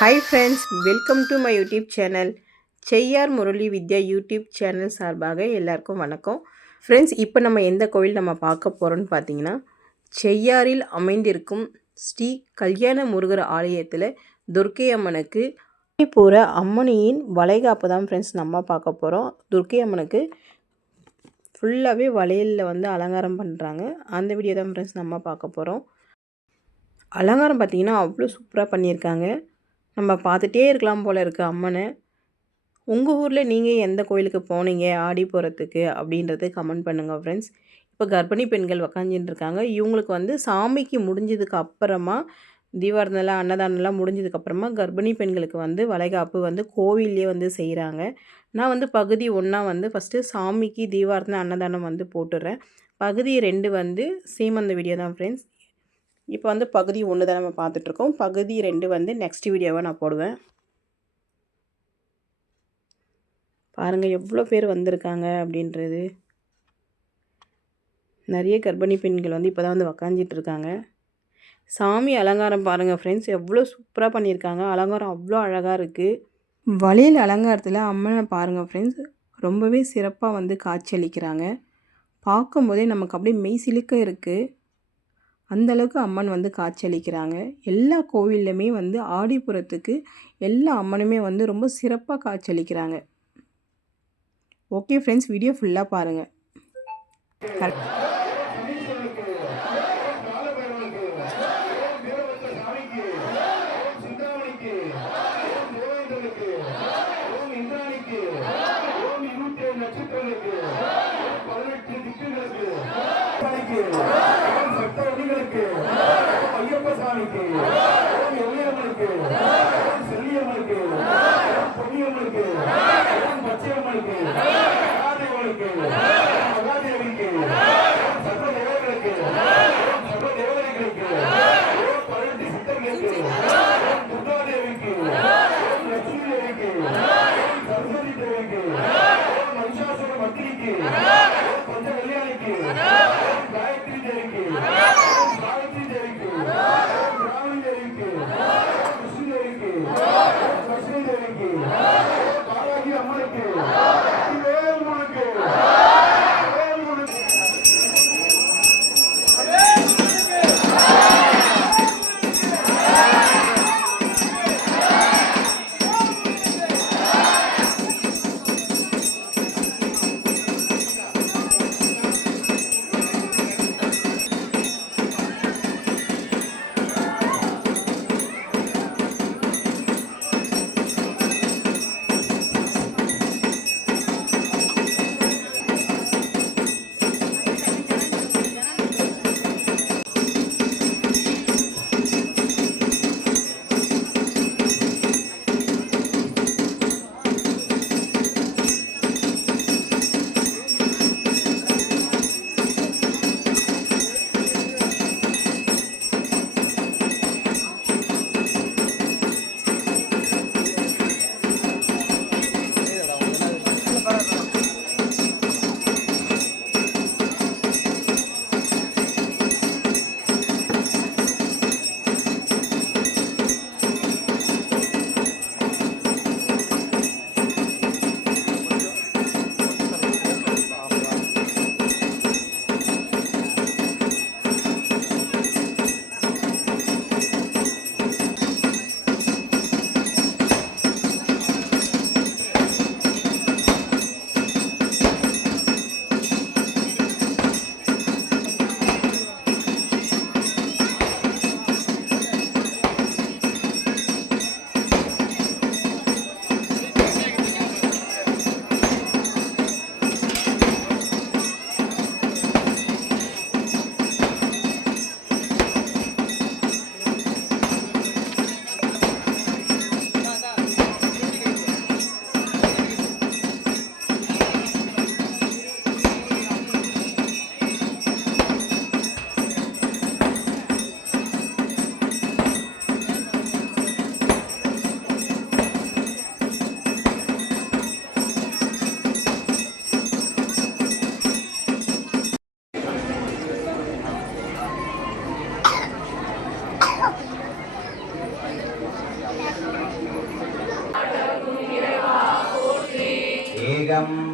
Hi friends, welcome to my YouTube channel. Cheyyar Murali Vidya YouTube channel சார்பாக எல்லாருக்கும் வணக்கம். Friends, இப்போ நம்ம எந்த கோவில் நம்ம பார்க்க போகிறோன்னு பார்த்தீங்கன்னா, செய்யாறில் அமைந்திருக்கும் ஸ்ரீ கல்யாண முருகர் ஆலயத்தில் துர்க்கை அம்மனுக்கு பூர அம்மனியின் வளைகாப்பு தான் ஃப்ரெண்ட்ஸ் நம்ம பார்க்க போகிறோம். துர்க்கை அம்மனுக்கு ஃபுல்லாகவே வளையலில் வந்து அலங்காரம் பண்ணுறாங்க. அந்த வீடியோ தான் ஃப்ரெண்ட்ஸ் நம்ம பார்க்க போகிறோம். அலங்காரம் பார்த்திங்கன்னா அவ்வளோ சூப்பராக பண்ணியிருக்காங்க. நம்ம பார்த்துட்டே இருக்கலாம் போல் இருக்குது அம்மனை. உங்கள் ஊரில் நீங்கள் எந்த கோயிலுக்கு போனீங்க ஆடி போகிறதுக்கு அப்படின்றது கமெண்ட் பண்ணுங்கள் ஃப்ரெண்ட்ஸ். இப்போ கர்ப்பிணி பெண்கள் உக்காந்துட்டு இருக்காங்க. இவங்களுக்கு வந்து சாமிக்கு முடிஞ்சதுக்கு அப்புறமா தீபாவளிலாம் அன்னதானம்லாம் முடிஞ்சதுக்கப்புறமா கர்ப்பிணி பெண்களுக்கு வந்து வளைகாப்பு வந்து கோவில்லே வந்து செய்கிறாங்க. நான் வந்து பகுதி 1 வந்து ஃபஸ்ட்டு சாமிக்கு தீபாவளி அன்னதானம் வந்து போட்டுடுறேன். பகுதி 2 வந்து சீமந்த வீடியோ தான் ஃப்ரெண்ட்ஸ். இப்போ வந்து பகுதி 1 தான் நம்ம பார்த்துட்ருக்கோம். பகுதி 2 வந்து நெக்ஸ்ட் வீடியோவாக நான் போடுவேன். பாருங்கள் எவ்வளோ பேர் வந்திருக்காங்க அப்படின்றது. நிறைய கர்ப்பிணி பெண்கள் வந்து இப்போ தான் வந்து உக்காந்துட்ருக்காங்க. சாமி அலங்காரம் பாருங்கள் ஃப்ரெண்ட்ஸ், எவ்வளோ சூப்பராக பண்ணியிருக்காங்க. அலங்காரம் அவ்வளோ அழகாக இருக்குது. வளையல் அலங்காரத்தில் அம்மனை பாருங்கள் ஃப்ரெண்ட்ஸ், ரொம்பவே சிறப்பாக வந்து காட்சியளிக்கிறாங்க. பார்க்கும்போதே நமக்கு அப்படியே மெய் சிலுக்க இருக்குது. அந்தளவுக்கு அம்மன் வந்து காட்சியளிக்கிறாங்க. எல்லா கோவில்லையுமே வந்து ஆடிப்புறத்துக்கு எல்லா அம்மனுமே வந்து ரொம்ப சிறப்பாக காட்சியளிக்கிறாங்க. ஓகே ஃப்ரெண்ட்ஸ், வீடியோ ஃபுல்லாக பாருங்கள். ஐயப்ப சாமிக்கு, எல்லையம்மனுக்கு, செல்லியம்மனுக்கு, பொன்னியம்மனுக்கு, பச்சையம்மனுக்கு, மகாதேவனுக்கு, மகாதேவிக்கு,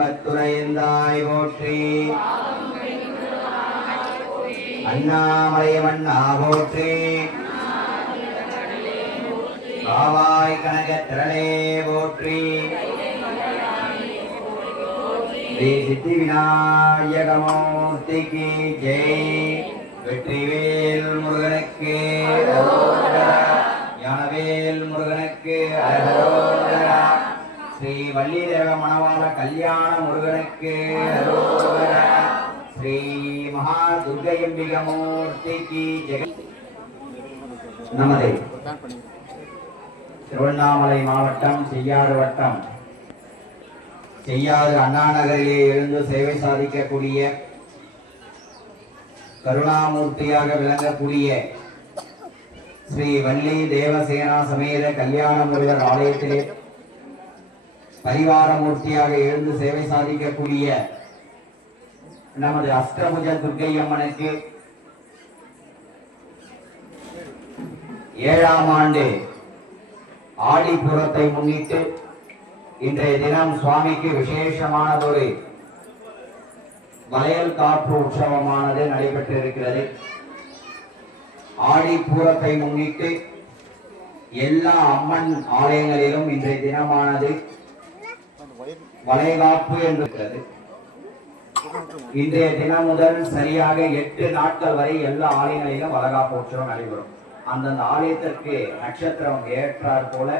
ஏகம்பத்துரைந்தாய் போற்றி அண்ணாமலை வண்ணா போற்றி காவாய் கனக திரளே போற்றி ஸ்ரீ சித்தி விநாயகமூர்த்திக்கு ஜெய். வெற்றிவேல் முருகனுக்கு அரோகரா. ஞானவேல் முருகனுக்கு அரோகரா. ஸ்ரீ வள்ளி தேவ மணவாள கல்யாண முருகனுக்கு அரோகரா. ஸ்ரீ மகா துர்க்கையம்பிக மூர்த்திக்கு ஜெய். நமதே திருவண்ணாமலை மாவட்டம் செய்யாறு வட்டம் செய்யாறு அண்ணா நகரிலே இருந்து சேவை சாதிக்கக்கூடிய கருணாமூர்த்தியாக விளங்கக்கூடிய ஸ்ரீ வள்ளி தேவசேனா சமேத கல்யாண முருகர் ஆலயத்திலே பரிவார மூர்த்தியாக எழுந்து சேவை சாதிக்கக்கூடிய நமது அஷ்டபுஜ துர்க்கை அம்மனுக்கு 7ஆம் ஆண்டு ஆடிப்புறத்தை முன்னிட்டு இன்றைய தினம் சுவாமிக்கு விசேஷமானதொரு வளையல் காப்பு உற்சவமானது நடைபெற்றிருக்கிறது. ஆடிப்பூரத்தை முன்னிட்டு எல்லா அம்மன் ஆலயங்களிலும் இன்றைய தினமானது வளைகாப்பு என்றிருக்கிறது. இன்றைய தினம் முதல் சரியாக 8 நாட்கள் வரை எல்லா ஆலயங்களிலும் வளைகாப்பு உற்சவம் நடைபெறும். அந்தந்த ஆலயத்திற்கு நட்சத்திரம் ஏற்றாற் போல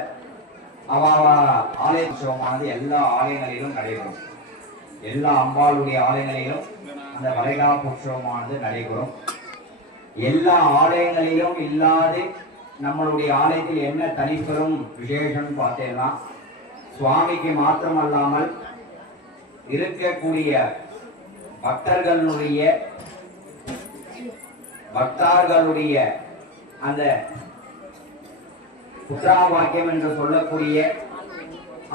ஆலய உற்சவமானது எல்லா ஆலயங்களிலும் நடைபெறும். எல்லா அம்பாளுடைய ஆலயங்களிலும் அந்த வளைகாப்பு உற்சவமானது நடைபெறும். எல்லா ஆலயங்களிலும் இல்லாது நம்மளுடைய ஆலயத்தில் என்ன தனிப்பெரும் விசேஷம் பார்த்தேன்னா, சுவாமிக்கு மாத்திரமல்லாமல் இருக்கக்கூடிய பக்தர்களுடைய அந்த புத்திராவாக்கியம் என்று சொல்லக்கூடிய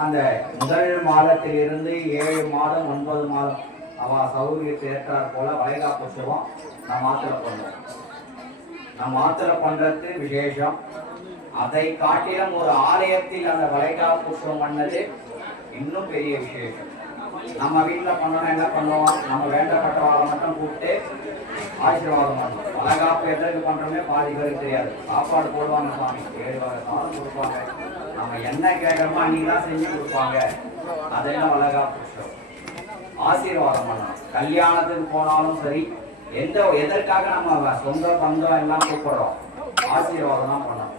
அந்த முதல் மாதத்திலிருந்து 7 மாதம் 9 மாதம் அவ சௌகரியத்தை ஏற்றாற் போல வளைகாப்பு உற்சவம் நான் மாத்திரை பண்ணுவோம். நான் மாத்திரை பண்றது விசேஷம். அதை காட்டிலும் ஒரு ஆலயத்தில் அந்த வளைகாப்பு உற்சவம் பண்ணது இன்னும் பெரிய விசேஷம். நம்ம வீட்டுல பண்ணணும் என்ன பண்ணுவோம், நம்ம வேண்டப்பட்டவாளை மட்டும் கூப்பிட்டு ஆசீர்வாதம் பண்ணுவோம். வளைகாப்பு எதற்கு பண்றோமே பாதி பேருக்கு தெரியாது. சாப்பாடு போடுவாங்க, சுவாமி 7 வகை சாதம் கொடுப்பாங்க, நம்ம என்ன கேட்கறோமோ அன்னைக்குதான் செஞ்சு கொடுப்பாங்க. அதெல்லாம் வளைகாப்பு உற்சவம். ஆசீர்வாதம் பண்ணணும். கல்யாணத்துக்கு போனாலும் சரி, எதற்காக நம்ம சொந்த பந்தம் எல்லாம் கூப்பிடுறோம், ஆசீர்வாதம் தான் பண்ணணும்.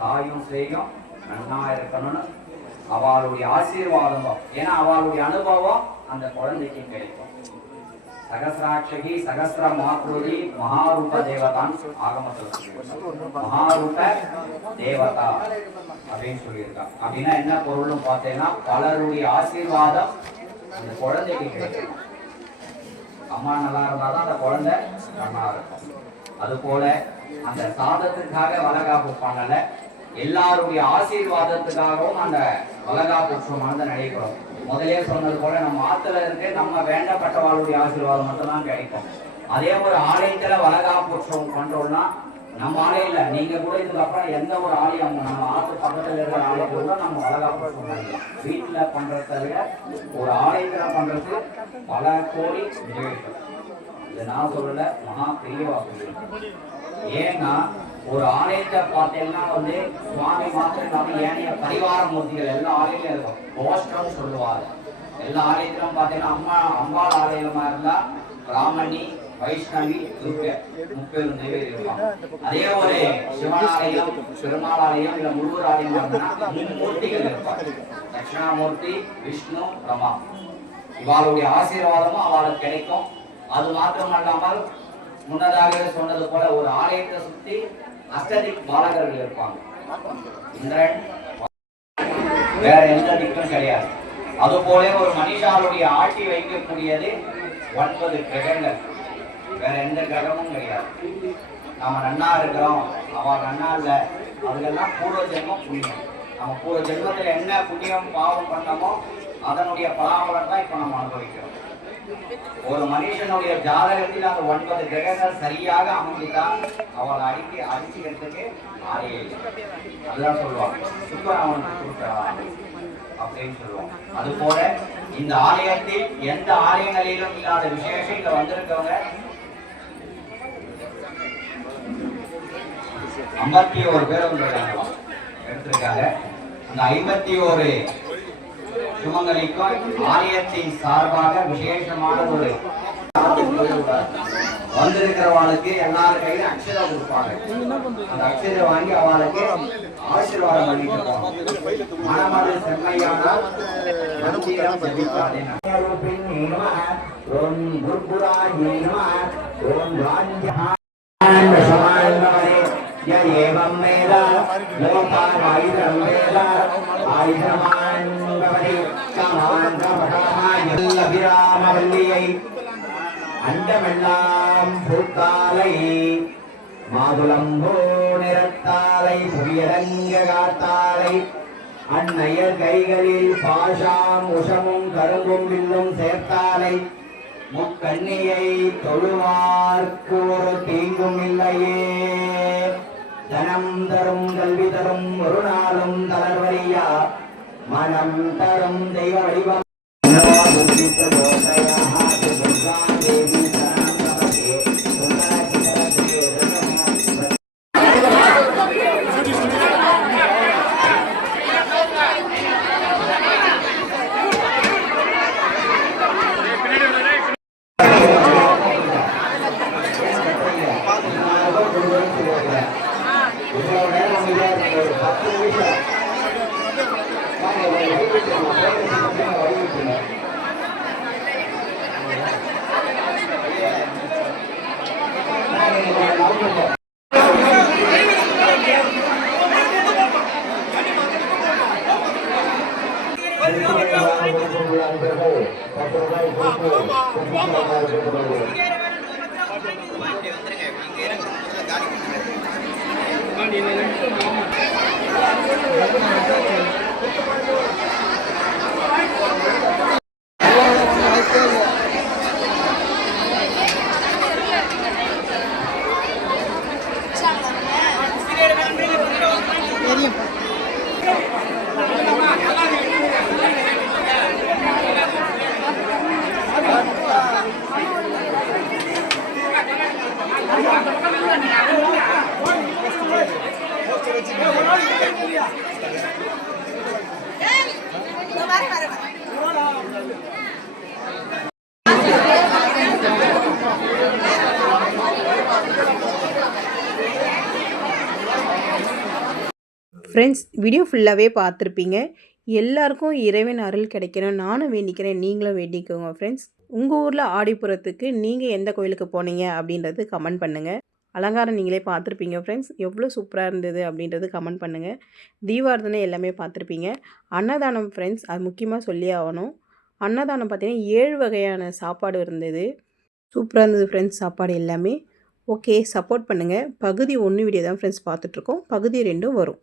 தாயும் சேகம் நன்னா இருக்கணும்னு அவளுடைய ஆசீர்வாதம், ஏன்னா அவளுடைய அனுபவம் அந்த குழந்தைக்கு கிடைக்கும். சகசிராட்சகி சகசிர மாக்ருதி மகாரூப தேவதான் ஆகமத்தில் மகாரூப தேவதா அப்படின்னு சொல்லியிருக்காங்க. அப்படின்னா என்ன பொருள்னு பார்த்தீங்கன்னா, பலருடைய ஆசீர்வாதம் அந்த குழந்தைக்கு கிடைக்கும். அம்மா நல்லா இருந்தாதான் அந்த குழந்தை நல்லா இருக்கும். அது போல அந்த சாதத்துக்காக வளைகாப்பு பண்ணல, எல்லாருடைய ஆசீர்வாதத்துக்காகவும் அந்த வளைகாப்பு உற்சவமானது நடைபெறும். முதலே சொன்னது போல நம்ம ஆத்துல இருக்கு, நம்ம வேண்டப்பட்டவாளுடைய ஆசீர்வாதம் மட்டும்தான் கிடைக்கும். அதே ஒரு ஆலயத்துல வளைகாப்பு உற்சவம் பண்றோம்னா, நம்ம ஆலயம் இல்ல, நீங்க கூட இதுக்கப்புறம் எந்த ஒரு ஆலயம் நம்ம ஆத்து பக்கத்துல இருக்கிற ஆலயத்துல கூட நம்ம வளைகாப்பு உற்சவம் பண்ணலாம். வீட்டுல பண்றதை விட ஒரு ஆலயத்துல பண்றது பல கோடி விசேஷம். இதை நான் சொல்லல, மகா பெரியவா சொல்லியிருக்கேன். ஏன்னா ஒரு ஆலயத்தை பார்த்தீங்கன்னா சுவாமி மாத்திரம் இல்லாம ஏனைய பரிவார மூர்த்திகள் எல்லா ஆலயத்திலும் இருக்கும். கோஷ்டம் சொல்லுவாரு. எல்லா ஆலயத்திலும் பார்த்தீங்கன்னா அம்பாள் ஆலயமா இருந்தா பிராமணி, வைஷ்ணவி, துர்க்கை 30 தேவர் இருப்பாங்க. அதே ஒரு சிவனாலயம், பெருமாள் ஆலயம் இல்ல முருகர் ஆலயமா இருந்தா 3 மூர்த்திகள் இருப்பாங்க. தட்சிணாமூர்த்தி, விஷ்ணு, பிரம்மா. இவாளுடைய ஆசீர்வாதமும் அவளுக்கு கிடைக்கும். அது மாத்திரமல்லாமல் முன்னதாகவே சொன்னது போல ஒரு ஆலயத்தை சுத்தி அஷ்டதிக் பாலகர்கள் இருப்பாங்க. இந்திரன் வேற எந்த திக்கும் கிடையாது. அது போல ஒரு மனுஷாளுடைய ஆட்சி வைக்கக்கூடியது 9 கிரகங்கள், வேற எந்த கிரகமும் கிடையாது. நாம நன்னா இருக்கிறோம், அவ நன்னா இல்ல, அதுக்கெல்லாம் பூர்வ ஜென்மம் புண்ணியம். நம்ம பூர்வ ஜென்மத்துல என்ன புண்ணியம் பாவம் பண்ணமோ அதனுடைய பலாபலம் தான் இப்ப நம்ம அனுபவிக்கிறோம். ஒரு மனுஷனுடைய ஜாதகத்தில் அந்த 9 கிரகங்கள் சரியாக அமைந்துதான் அவளை அடிச்சுக்கிறதுக்கு ஆலையே இல்லை. அதுதான் சொல்லுவாங்க, சுக்கரன் அவனுக்கு கொடுக்கிறான், அப்படின்னு சொல்லுவோம். அதுபோல இந்த ஆலயத்தில் எந்த ஆலயங்களிலும் இல்லாத விசேஷம் இங்க வந்திருக்கவங்க 51 பேர் வந்திருக்காங்க எடுத்திருக்காங்க. அந்த 51 சுமங்கலிக்கும் ஆலயத்தின் சார்பாக விசேஷமான ஒரு வந்திருக்கிறவங்களுக்கு எல்லாரும் கையில அக்ஷரம் கொடுப்பாங்க. அந்த அக்ஷரம் வாங்கி அவளுக்கு ஆசீர்வாதம் பண்ணிட்டு மனமது செம்மையானால் மந்திரம் ஜபிக்காதே. ஓம் குருபுராஜே நமः. ஓம் ராஜ்யான் சமானவரே ஏவம் வேத லோகான் ஆயுதம் வேத ஆயுதமான் பவதி கமான் கமகாய அபிராமவல்லியை அண்டமெல்லாம் பூத்தாலை மாதுளம்போ நிறத்தாலை புவியரங்க காத்தாலை அன்னையர் கைகளில் பாஷாம் உஷமும் கரும்பும் வில்லும் சேர்த்தாலை முக்கண்ணியை தொழுவார்க்கு ஒரு தீங்கும் இல்லையே. தனம் தரும் கல்வி தரும் ஒரு நாளும் தளர்வரியா மனம் தரும் தெய்வ வடிவம் ஃப்ரெண்ட்ஸ், வீடியோ ஃபுல்லாகவே பார்த்துருப்பீங்க. எல்லாருக்கும் இறைவன் அருள் கிடைக்கணும் நானும் வேண்டிக்கிறேன், நீங்களும் வேண்டிக்கோங்க ஃப்ரெண்ட்ஸ். உங்கள் ஊரில் ஆடிப்புறத்துக்கு நீங்கள் எந்த கோயிலுக்கு போனீங்க அப்படின்றது கமெண்ட் பண்ணுங்கள். அலங்காரம் நீங்களே பார்த்துருப்பீங்க ஃப்ரெண்ட்ஸ், எவ்வளோ சூப்பராக இருந்தது அப்படின்றது கமெண்ட் பண்ணுங்கள். தீபாரதனை எல்லாமே பார்த்துருப்பீங்க. அன்னதானம் ஃப்ரெண்ட்ஸ், அது முக்கியமாக சொல்லி ஆகணும். அன்னதானம் பார்த்திங்கன்னா 7 வகையான சாப்பாடு இருந்தது. சூப்பராக இருந்தது ஃப்ரெண்ட்ஸ் சாப்பாடு எல்லாமே. ஓகே, சப்போர்ட் பண்ணுங்கள். பகுதி 1 வீடியோ தான் ஃப்ரெண்ட்ஸ் பார்த்துட்ருக்கோம். பகுதி 2 வரும்.